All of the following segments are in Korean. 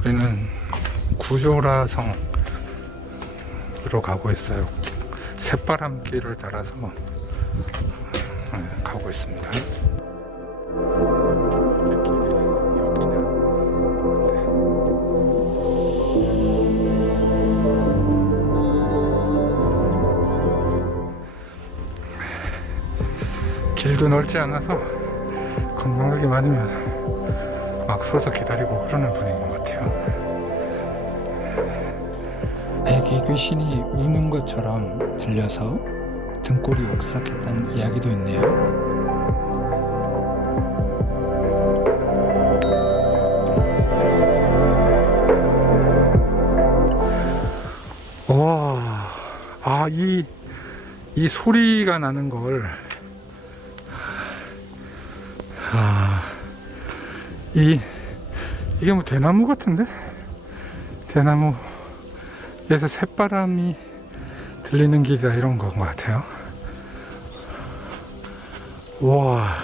우리는 구조라성으로 가고 있어요. 새바람길을 따라서 가고 있습니다. 길도 넓지 않아서 관광객이 많으면 막 서서 기다리고 그러는 분위기인 것 같아요. 애기 귀신이 우는 것처럼 들려서 등골이 오싹했다는 이야기도 있네요. 와, 이 소리가 나는 걸, 이게 뭐 대나무 같은데? 대나무에서 새바람이 들리는 길이다, 이런 건 것 같아요. 와.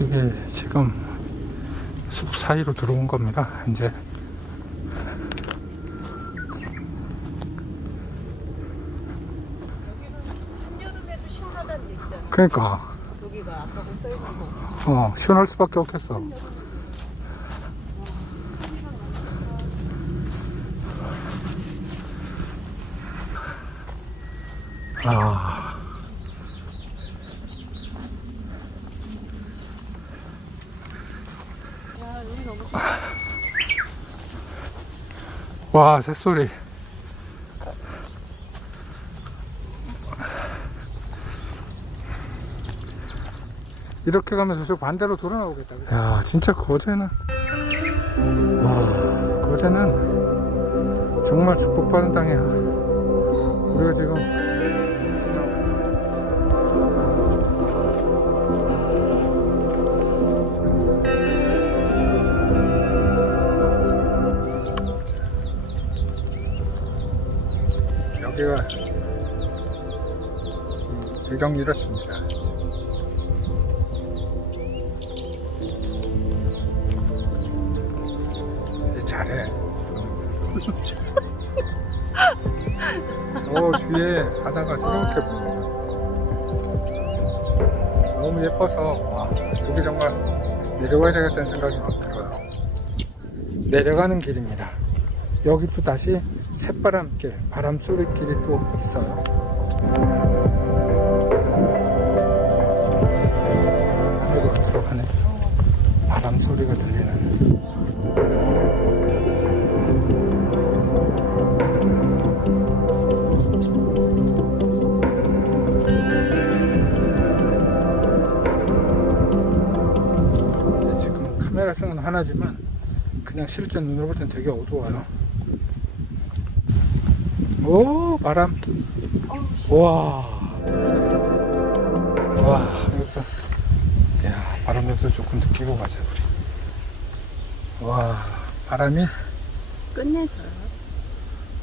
이게 지금 숲 사이로 들어온 겁니다. 이제 한여름에도 시원하다는 데 있잖아. 그러니까 여기가 아까 그 써있는 거. 시원할 수밖에 없겠어. 야, 여기 너무 와, 새소리. 이렇게 가면서 저 반대로 돌아 나오겠다. 야, 진짜 거제는, 와, 거제는 정말 축복받은 땅이야. 우리가 지금 여기가 배경 이렇습니다. 잘해. 뒤에 바다가 저렇게 보입니다. 너무 예뻐서 와, 여기 정말 내려가야 되겠다는 생각이 막 들어요. 내려가는 길입니다. 여기 또 다시 새바람길, 바람소리길이 또 있어요. 안으로 들어가네. 바람소리가 들리는. 지금 카메라성은 하나지만 그냥 실제 눈으로 볼 땐 되게 어두워요. 오, 바람. 와. 와, 여기서. 야, 바람 여기서 조금 느끼고 가자, 우리. 와, 바람이. 끝내줘요.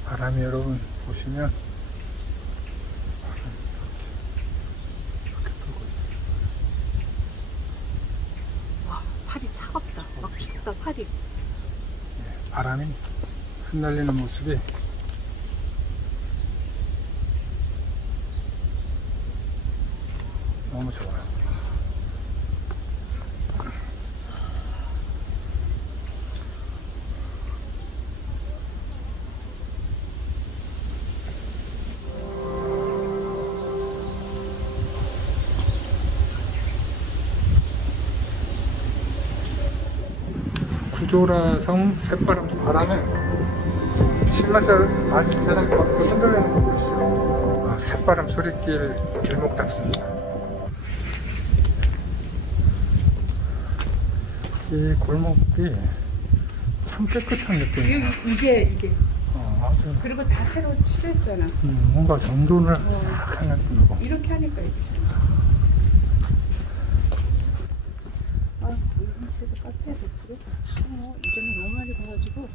바람이 여러분, 보시면. 바람이 이렇게 불고 있어요. 와, 팔이 차갑다. 막 춥다, 팔이. 네, 바람이 흩날리는 모습이 너무 좋아요. 구조라성 새바람 바람에 신발을 아직 대낮에 막 흔들리는 거 보이시죠? 새바람 소리길 길목답습니다. 이 골목이 참 깨끗한 느낌이에요. 이게. 아주 그리고 다 새로 칠했잖아. 뭔가 정돈을 싹 하는 느낌이고. 이렇게 하니까 이게 이런데도 카페에도 그래? 이전에 너무 많이 가가지고